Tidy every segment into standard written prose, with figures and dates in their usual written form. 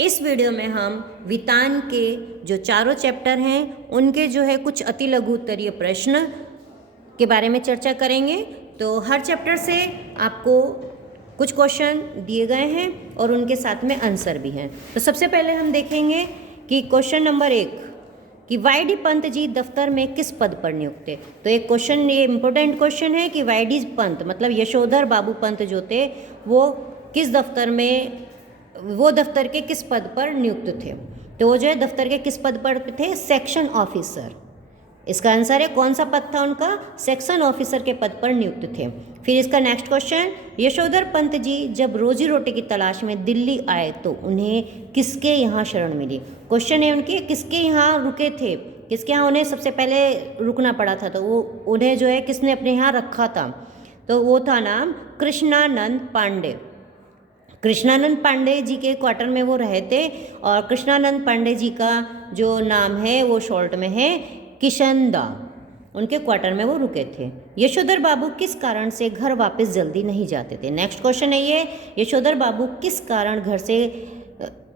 इस वीडियो में हम वितान के जो चारों चैप्टर हैं उनके जो है कुछ अति लघु उत्तरीय प्रश्न के बारे में चर्चा करेंगे। तो हर चैप्टर से आपको कुछ क्वेश्चन दिए गए हैं और उनके साथ में आंसर भी हैं। तो सबसे पहले हम देखेंगे कि क्वेश्चन नंबर 1 कि वाई डी पंत जी दफ्तर में किस पद पर नियुक्त थे। तो एक क्वेश्चन, ये इम्पोर्टेंट क्वेश्चन है कि वाई डी पंत मतलब यशोधर बाबू पंत जो थे वो किस दफ्तर में, वो दफ्तर के किस पद पर नियुक्त थे। तो वो जो है दफ्तर के किस पद पर थे? Section officer. इसका आंसर है कौन सा पद था उनका? सेक्शन ऑफिसर के पद पर नियुक्त थे। फिर इसका नेक्स्ट क्वेश्चन, यशोधर पंत जी जब रोजी रोटी की तलाश में दिल्ली आए तो उन्हें किसके यहाँ शरण मिली। क्वेश्चन है उनके किसके यहाँ रुके थे, किसके यहाँ उन्हें सबसे पहले रुकना पड़ा था। तो वो उन्हें जो है किसने अपने यहाँ रखा था? तो वो था नाम कृष्णानंद पांडे। कृष्णानंद पांडे जी के क्वार्टर में वो रहे थे और कृष्णानंद पांडे जी का जो नाम है वो शॉर्ट में है किशनदा। उनके क्वार्टर में वो रुके थे। यशोधर बाबू किस कारण से घर वापस जल्दी नहीं जाते थे। नेक्स्ट क्वेश्चन है ये, यशोधर बाबू किस कारण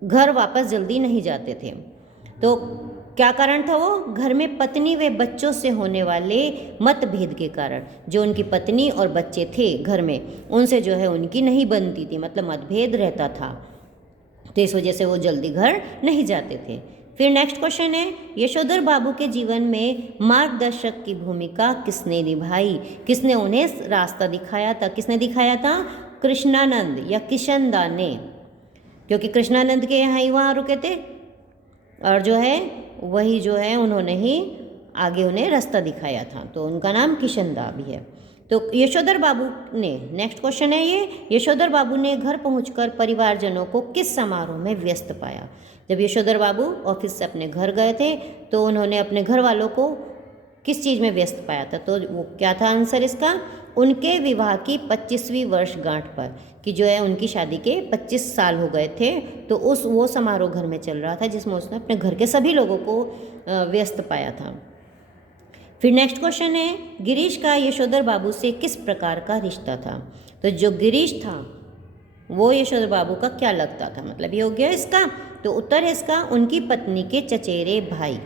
घर वापस जल्दी नहीं जाते थे। तो क्या कारण था वो? घर में पत्नी व बच्चों से होने वाले मतभेद के कारण। जो उनकी पत्नी और बच्चे थे घर में उनसे जो है उनकी नहीं बनती थी, मतलब मतभेद रहता था, तो इस वजह से वो जल्दी घर नहीं जाते थे। फिर नेक्स्ट क्वेश्चन है, यशोधर बाबू के जीवन में मार्गदर्शक की भूमिका किसने निभाई, किसने उन्हें रास्ता दिखाया था? किसने दिखाया था? कृष्णानंद या किशनदा ने, क्योंकि कृष्णानंद के यहाँ ही वहाँ रुके थे और जो है वही जो है उन्होंने ही आगे उन्हें रास्ता दिखाया था, तो उनका नाम किशनदा भी है। तो यशोधर बाबू ने, नेक्स्ट क्वेश्चन है ये, यशोधर बाबू ने घर पहुंचकर परिवारजनों को किस समारोह में व्यस्त पाया। जब यशोधर बाबू ऑफिस से अपने घर गए थे तो उन्होंने अपने घर वालों को किस चीज़ में व्यस्त पाया था? तो वो क्या था आंसर इसका? उनके विवाह की 25वीं वर्षगांठ पर, कि जो है उनकी शादी के 25 साल हो गए थे, तो वो समारोह घर में चल रहा था जिसमें उसने अपने घर के सभी लोगों को व्यस्त पाया था। फिर नेक्स्ट क्वेश्चन है, गिरीश का यशोधर बाबू से किस प्रकार का रिश्ता था। तो जो गिरीश था वो यशोधर बाबू का क्या लगता था, मतलब ये हो गया इसका। तो उत्तर है इसका उनकी पत्नी के चचेरे भाई,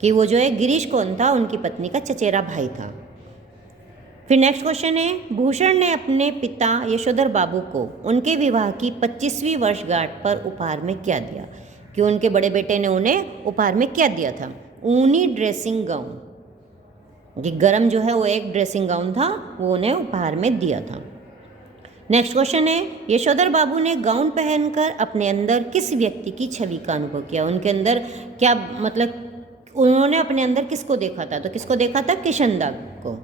कि वो जो है गिरीश कौन था? उनकी पत्नी का चचेरा भाई था। फिर नेक्स्ट क्वेश्चन है, भूषण ने अपने पिता यशोधर बाबू को उनके विवाह की 25वीं वर्षगांठ पर उपहार में क्या दिया? कि उनके बड़े बेटे ने उन्हें उपहार में क्या दिया था? ऊनी ड्रेसिंग गाउन, कि गरम जो है वो एक ड्रेसिंग गाउन था, वो उन्हें उपहार में दिया था। नेक्स्ट क्वेश्चन है, यशोधर बाबू ने गाउन पहनकर अपने अंदर किस व्यक्ति की छवि का अनुभव किया? उनके अंदर क्या, मतलब उन्होंने अपने अंदर किसको देखा था? तो किसको देखा था? किशनदा को।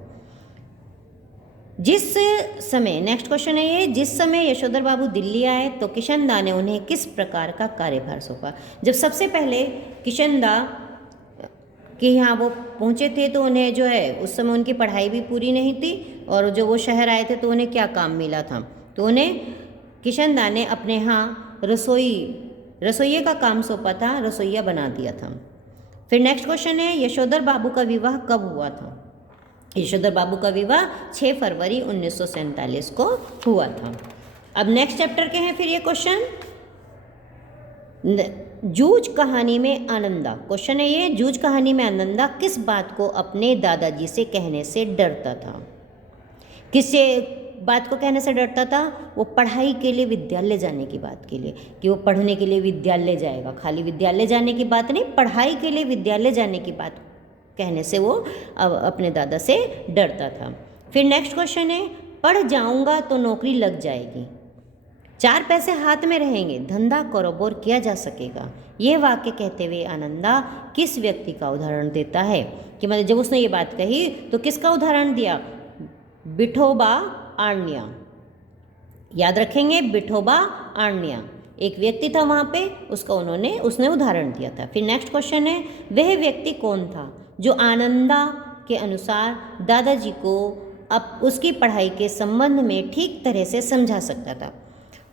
जिस समय, नेक्स्ट क्वेश्चन है ये, जिस समय यशोधर बाबू दिल्ली आए तो किशनदा ने उन्हें किस प्रकार का कार्यभार सौंपा। जब सबसे पहले किशनदा कि यहाँ वो पहुँचे थे तो उन्हें जो है उस समय उनकी पढ़ाई भी पूरी नहीं थी और जो वो शहर आए थे तो उन्हें क्या काम मिला था? तो उन्हें किशनदा ने अपने यहाँ रसोइये का काम सौंपा था, रसोइया बना दिया था। फिर नेक्स्ट क्वेश्चन है, यशोधर बाबू का विवाह कब हुआ था? यशोधर बाबू का विवाह 6 फरवरी 1947 को हुआ था। अब नेक्स्ट चैप्टर के हैं फिर ये क्वेश्चन, जूझ कहानी में आनंदा। क्वेश्चन है ये, जूझ कहानी में आनंदा किस बात को अपने दादाजी से कहने से डरता था? किससे बात को कहने से डरता था? वो पढ़ाई के लिए विद्यालय जाने की बात के लिए, कि वो पढ़ने के लिए विद्यालय जाएगा। खाली विद्यालय जाने की बात नहीं, पढ़ाई के लिए विद्यालय जाने की बात कहने से वो अपने दादा से डरता था। फिर नेक्स्ट क्वेश्चन है, पढ़ जाऊंगा तो नौकरी लग जाएगी, 4 पैसे हाथ में रहेंगे, धंधा कारोबार किया जा सकेगा। ये वाक्य कहते हुए आनंदा किस व्यक्ति का उदाहरण देता है? कि मतलब जब उसने ये बात कही तो किसका उदाहरण दिया? विठोबा आर्ण्या। याद रखेंगे, विठोबा आर्ण्या एक व्यक्ति था वहाँ पे, उसने उदाहरण दिया था। फिर नेक्स्ट क्वेश्चन है, वह व्यक्ति कौन था जो आनंदा के अनुसार दादाजी को अब उसकी पढ़ाई के संबंध में ठीक तरह से समझा सकता था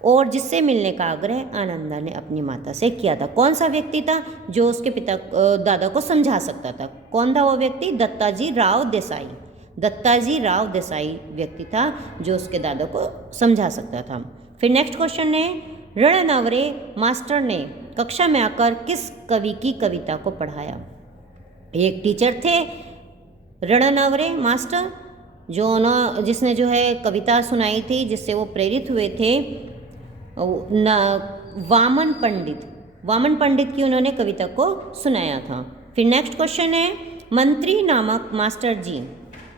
और जिससे मिलने का आग्रह आनंदा ने अपनी माता से किया था? कौन सा व्यक्ति था जो उसके दादा को समझा सकता था? कौन था वो व्यक्ति? दत्ताजी राव देसाई। दत्ताजी राव देसाई व्यक्ति था जो उसके दादा को समझा सकता था। फिर नेक्स्ट क्वेश्चन है, रणनवरे मास्टर ने कक्षा में आकर किस कवि की कविता को पढ़ाया? एक टीचर थे रणनवरे मास्टर, जिसने जो है कविता सुनाई थी, जिससे वो प्रेरित हुए थे। वामन पंडित की उन्होंने कविता को सुनाया था। फिर नेक्स्ट क्वेश्चन है, मंत्री नामक मास्टर जी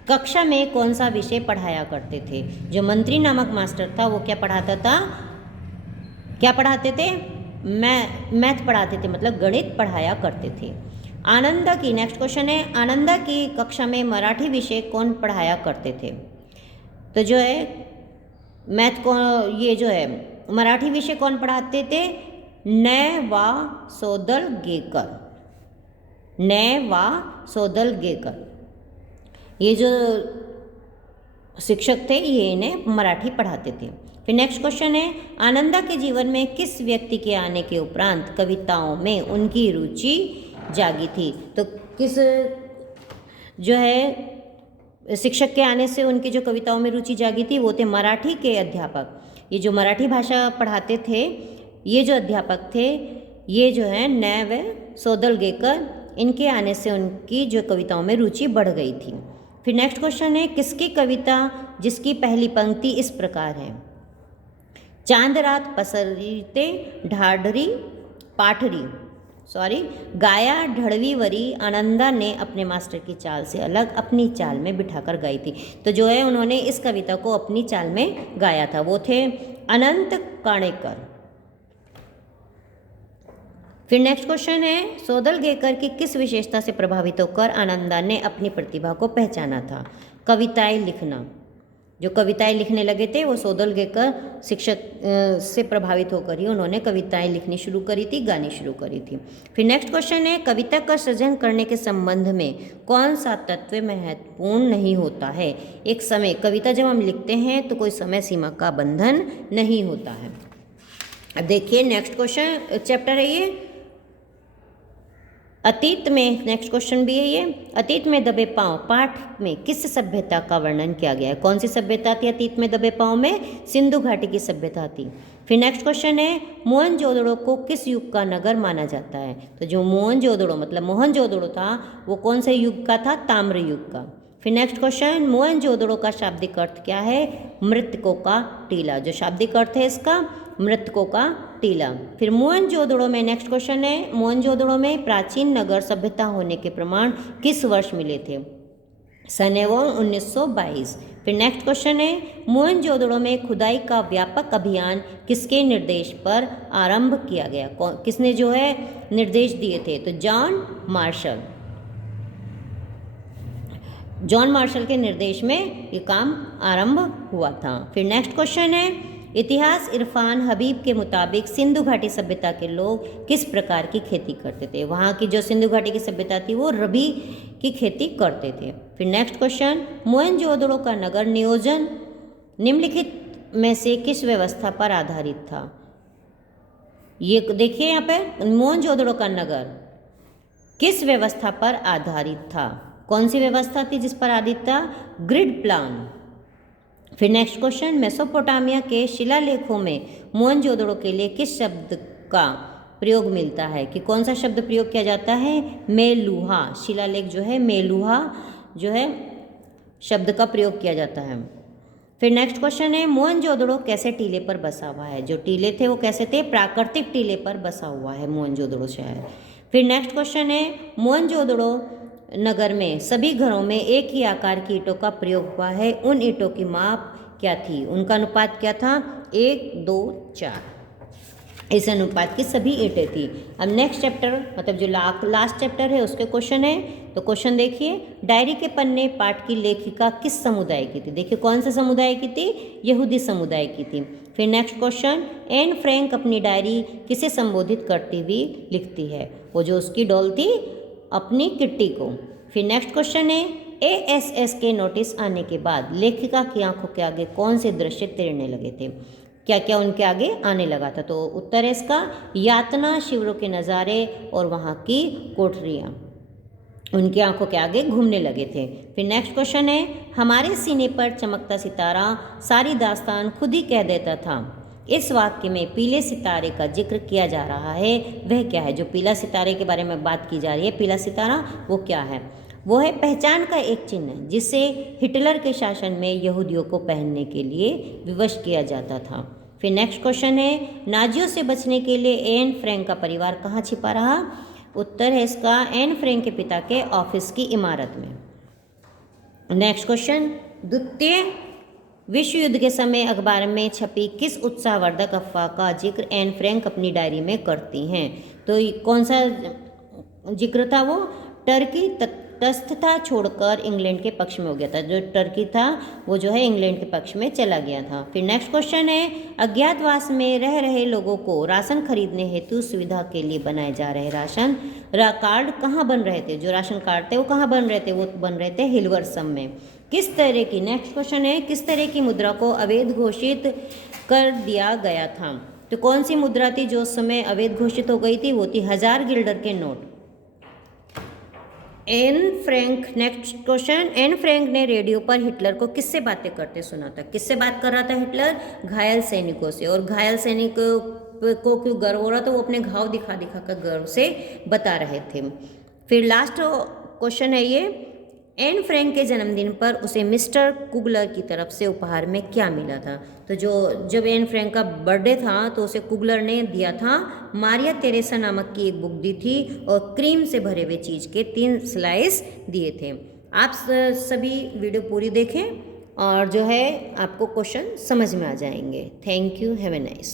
कक्षा में कौन सा विषय पढ़ाया करते थे? जो मंत्री नामक मास्टर था वो क्या पढ़ाता था? क्या पढ़ाते थे? मैथ पढ़ाते थे, मतलब गणित पढ़ाया करते थे। आनंद की, नेक्स्ट क्वेश्चन है, आनंद की कक्षा में मराठी विषय कौन पढ़ाया करते थे? तो जो है मैथ को, ये जो है मराठी विषय कौन पढ़ाते थे? न वा सोदलगेकर, ये जो शिक्षक थे ये इन्हें मराठी पढ़ाते थे। फिर नेक्स्ट क्वेश्चन है, आनंदा के जीवन में किस व्यक्ति के आने के उपरांत कविताओं में उनकी रुचि जागी थी? तो किस जो है शिक्षक के आने से उनकी जो कविताओं में रुचि जागी थी वो थे मराठी के अध्यापक। ये जो मराठी भाषा पढ़ाते थे ये जो अध्यापक थे ये जो है न व सोदलगेकर, इनके आने से उनकी जो कविताओं में रुचि बढ़ गई थी। फिर नेक्स्ट क्वेश्चन है, किसकी कविता जिसकी पहली पंक्ति इस प्रकार है? चांद रात पसरते ढाढरी पाठरी, गाया ढड़वी वरी आनंदा ने अपने मास्टर की चाल से अलग अपनी चाल में बिठाकर गाई थी। तो जो है उन्होंने इस कविता को अपनी चाल में गाया था, वो थे अनंत काणेकर। फिर नेक्स्ट क्वेश्चन है, सोदलगेकर की किस विशेषता से प्रभावित होकर आनंदा ने अपनी प्रतिभा को पहचाना था? कविताएं लिखना। जो कविताएं लिखने लगे थे वो सोदलगेकर शिक्षक से प्रभावित होकर ही उन्होंने कविताएं लिखनी शुरू करी थी, गानी शुरू करी थी। फिर नेक्स्ट क्वेश्चन है, कविता का सृजन करने के संबंध में कौन सा तत्व महत्वपूर्ण नहीं होता है? एक समय, कविता जब हम लिखते हैं तो कोई समय सीमा का बंधन नहीं होता है। अब देखिए नेक्स्ट क्वेश्चन चैप्टर है ये अतीत में, नेक्स्ट क्वेश्चन भी है ये, अतीत में दबे पांव पाठ में किस सभ्यता का वर्णन किया गया है? कौन सी सभ्यता थी अतीत में दबे पांव में? सिंधु घाटी की सभ्यता थी। फिर नेक्स्ट क्वेश्चन है, मोहनजोदड़ो को किस युग का नगर माना जाता है? तो जो मोहनजोदड़ो मतलब मोहनजोदड़ो था वो कौन से युग का था? ताम्र युग का। फिर नेक्स्ट क्वेश्चन, मोहनजोदड़ो का शाब्दिक अर्थ क्या है? मृतकों का टीला। जो शाब्दिक अर्थ है इसका मृतकों का टीला। फिर मोहनजोदड़ो में नेक्स्ट क्वेश्चन है, मोहनजोदड़ो में प्राचीन नगर सभ्यता होने के प्रमाण किस वर्ष मिले थे? सन 1922। फिर नेक्स्ट क्वेश्चन है, मोहनजोदड़ो में खुदाई का व्यापक अभियान किसके निर्देश पर आरंभ किया गया? किसने जो है निर्देश दिए थे? तो जॉन मार्शल के निर्देश में ये काम आरंभ हुआ था। फिर नेक्स्ट क्वेश्चन है, इतिहास इरफान हबीब के मुताबिक सिंधु घाटी सभ्यता के लोग किस प्रकार की खेती करते थे? वहाँ की जो सिंधु घाटी की सभ्यता थी वो रबी की खेती करते थे। फिर नेक्स्ट क्वेश्चन, मोहनजोदड़ो का नगर नियोजन निम्नलिखित में से किस व्यवस्था पर आधारित था? ये देखिए यहाँ पे मोहनजोदड़ो का नगर किस व्यवस्था पर आधारित था? कौन सी व्यवस्था थी जिस पर आधारित था? Grid plan. फिर नेक्स्ट क्वेश्चन, मेसोपोटामिया के शिलालेखों में मोहनजोदड़ो के लिए किस शब्द का प्रयोग मिलता है? कि कौन सा शब्द प्रयोग किया जाता है? मेलुहा। शिलालेख जो है मेलुहा जो है शब्द का प्रयोग किया जाता है। फिर नेक्स्ट क्वेश्चन है, मोहनजोदड़ो कैसे टीले पर बसा हुआ है? जो टीले थे वो कैसे थे? प्राकृतिक टीले पर बसा हुआ है मोहनजोदड़ो शहर। फिर नेक्स्ट क्वेश्चन है, मोहनजोदड़ो नगर में सभी घरों में एक ही आकार की ईंटों का प्रयोग हुआ है, उन ईंटों की माप क्या थी? उनका अनुपात क्या था? 1, 2, 4 इस अनुपात की सभी ईंटें थी। अब नेक्स्ट चैप्टर मतलब जो लास्ट चैप्टर है उसके क्वेश्चन है, तो क्वेश्चन देखिए, डायरी के पन्ने पाठ की लेखिका किस समुदाय की थी? देखिए कौन से समुदाय की थी? यहूदी समुदाय की थी। फिर नेक्स्ट क्वेश्चन, एन फ्रैंक अपनी डायरी किसे संबोधित करती हुई लिखती है? वो जो उसकी डॉल थी अपनी किट्टी को। फिर नेक्स्ट क्वेश्चन है, ASS के नोटिस आने के बाद लेखिका की आंखों के आगे कौन से दृश्य तैरने लगे थे? क्या क्या उनके आगे आने लगा था? तो उत्तर है इसका यातना, शिविरों के नज़ारे और वहाँ की कोठरियाँ उनकी आंखों के आगे घूमने लगे थे। फिर नेक्स्ट क्वेश्चन है, हमारे सीने पर चमकता सितारा सारी दास्तान खुद ही कह देता था, इस वाक्य में पीले सितारे का जिक्र किया जा रहा है वह क्या है? जो पीला सितारे के बारे में बात की जा रही है, पीला सितारा वो क्या है? वो है पहचान का एक चिन्ह जिसे हिटलर के शासन में यहूदियों को पहनने के लिए विवश किया जाता था। फिर नेक्स्ट क्वेश्चन है, नाजियों से बचने के लिए एन फ्रैंक का परिवार कहाँ छिपा रहा? उत्तर है इसका एन फ्रैंक के पिता के ऑफिस की इमारत में। नेक्स्ट क्वेश्चन, द्वितीय विश्व युद्ध के समय अखबार में छपी किस उत्साहवर्धक अफवाह का जिक्र एन फ्रैंक अपनी डायरी में करती हैं? तो कौन सा जिक्र था वो? टर्की तटस्थता छोड़कर इंग्लैंड के पक्ष में हो गया था। जो टर्की था वो जो है इंग्लैंड के पक्ष में चला गया था। फिर नेक्स्ट क्वेश्चन है, अज्ञातवास में रह रहे लोगों को राशन खरीदने हेतु सुविधा के लिए बनाए जा रहे राशन कार्ड कहाँ बन रहे थे? जो राशन कार्ड थे वो कहाँ बन रहे थे? वो बन रहे थे हिलवर्सम में। किस तरह की, नेक्स्ट क्वेश्चन है, किस तरह की मुद्रा को अवैध घोषित कर दिया गया था? तो कौन सी मुद्रा थी जो उस समय अवैध घोषित हो गई थी? वो थी 1000 गिल्डर के note. Anne Frank, next question, Anne Frank ने रेडियो पर हिटलर को किससे बातें करते सुना था? किससे बात कर रहा था हिटलर? घायल सैनिकों से। और घायल सैनिकों को क्यों गर्व हो रहा था? वो अपने घाव दिखा दिखा कर गर्व से बता रहे थे। फिर लास्ट क्वेश्चन है ये, एन फ्रैंक के जन्मदिन पर उसे मिस्टर कुगलर की तरफ से उपहार में क्या मिला था? तो जब एन फ्रैंक का बर्थडे था तो उसे कुगलर ने दिया था मारिया तेरेसा नामक की एक बुक दी थी और क्रीम से भरे हुए चीज़ के 3 स्लाइस दिए थे। आप सभी वीडियो पूरी देखें और जो है आपको क्वेश्चन समझ में आ जाएंगे। Thank you, have a nice.